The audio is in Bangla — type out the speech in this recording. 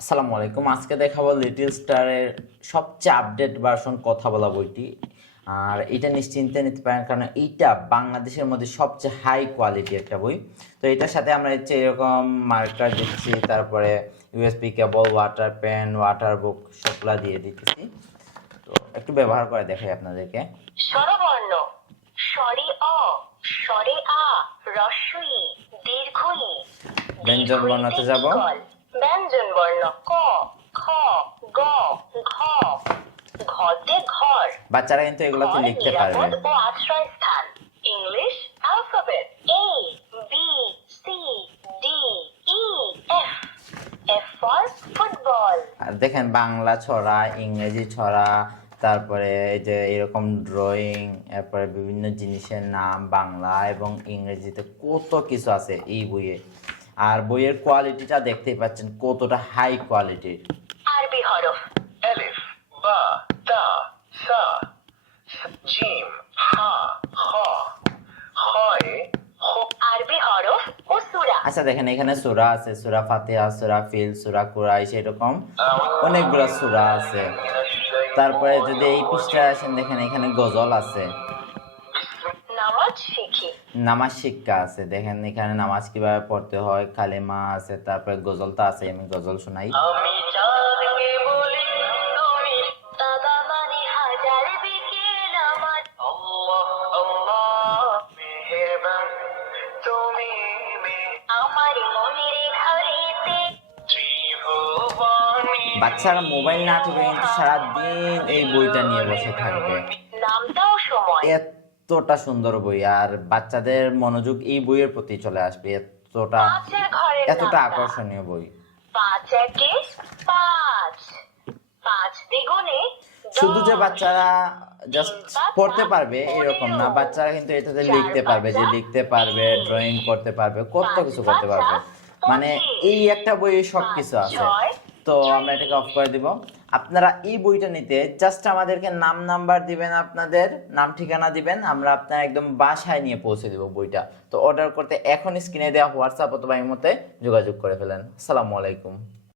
আসসালামু আলাইকুম। আজকে দেখাবো লিটল স্টারের সবচেয়ে আপডেট ভার্সন কথা বলা বইটি। আর এটা নিশ্চিন্তে নিতে পারেন, কারণ এইটা বাংলাদেশের মধ্যে সবচেয়ে হাই কোয়ালিটি একটা বই। তো এটার সাথে আমরা হচ্ছে এরকম মার্কার দিচ্ছি, তারপরে USB cable, water pen, water book সবগুলা দিয়ে দিতেছি। তো একটু ব্যবহার করে দেখাই আপনাদেরকে। স্বরবর্ণ স্বরে অ, স্বরে আ, হ্রস্ব ই, দীর্ঘ ই। ব্যঞ্জন বর্ণতে যাব। ব্যঞ্জন বর্ণ ক, খ, গ, ঘ। ঘতে ঘর। বাচ্চারা কিন্তু এগুলোকে লিখতে পারবে। নিরাপদ ও আশ্রয় স্থান। English alphabet A, B, C, D, E, F. F for football. আর দেখেন বাংলা ছড়া, ইংরেজি ছড়া, তারপরে এই যে এরকম ড্রয়িং, এরপরে বিভিন্ন জিনিসের নাম বাংলা এবং ইংরেজিতে কত কিছু আছে এই বইয়ে। আর বইয়ের কোয়ালিটিটা দেখতেই পাচ্ছেন কতটা হাই কোয়ালিটির। আরবি হরফ ألف با تا سا جيم حا خا خاء خو আরবি হরফ ও সূরা। আচ্ছা দেখেন এখানে সূরা আছে, সূরা ফাতিহা, সূরা ফিল, সূরা কুরাইশ, এরকম অনেকগুলো সূরা আছে। তারপরে যদি এই পৃষ্ঠায় আসেন, দেখেন এখানে গজল আছে, নামাজ শিখি। নামাজ শিক্ষা আছে। দেখেন এখানে নামাজ কিভাবে পড়তে হয়, কালেমা আছে, তারপরে গজলটা আছে, আমি গজল শোনাই। আমি চাঁদকে বলি তুমি দাদা মানে হাজার বিকেল আমার। আল্লাহ আল্লাহ মেহেরবান তুমি আমার মনের ঘরেতে ত্রিভুবনী বাচ্চারা মোবাইল না টিপে কিন্তু সারাদিন এই বইটা নিয়ে বসে থাকবে। নামটাও সময়। এতটা সুন্দর বই, আর বাচ্চাদের মনোযোগ এই বইয়ের প্রতি চলে আসবে। পাঁচের ঘরের এতটা নামটা। আকর্ষণীয় বই। পাঁচ একে পাঁচ, পাঁচ দ্বিগুণে শুধু যে বাচ্চারা জাস্ট পড়তে পারবে এরকম না, বাচ্চারা কিন্তু এটাতে লিখতে পারবে, যে লিখতে পারবে, ড্রয়িং করতে পারবে, কত কিছু করতে পারবে। মানে এই একটা বইয়ে সবকিছু আছে। তো আমরা এটাকে অফ করে দিব। আপনারা এই বইটা নিতে জাস্ট আমাদেরকে নাম নাম্বার দিবেন, আপনাদের নাম ঠিকানা দিবেন, আমরা আপনার একদম বাসায় নিয়ে পৌঁছে দেব বইটা। তো অর্ডার করতে এখন স্ক্রিনে দেওয়া হোয়াটসঅ্যাপ অথবা ইমোতে যোগাযোগ করে ফেলেন। আসসালামু আলাইকুম।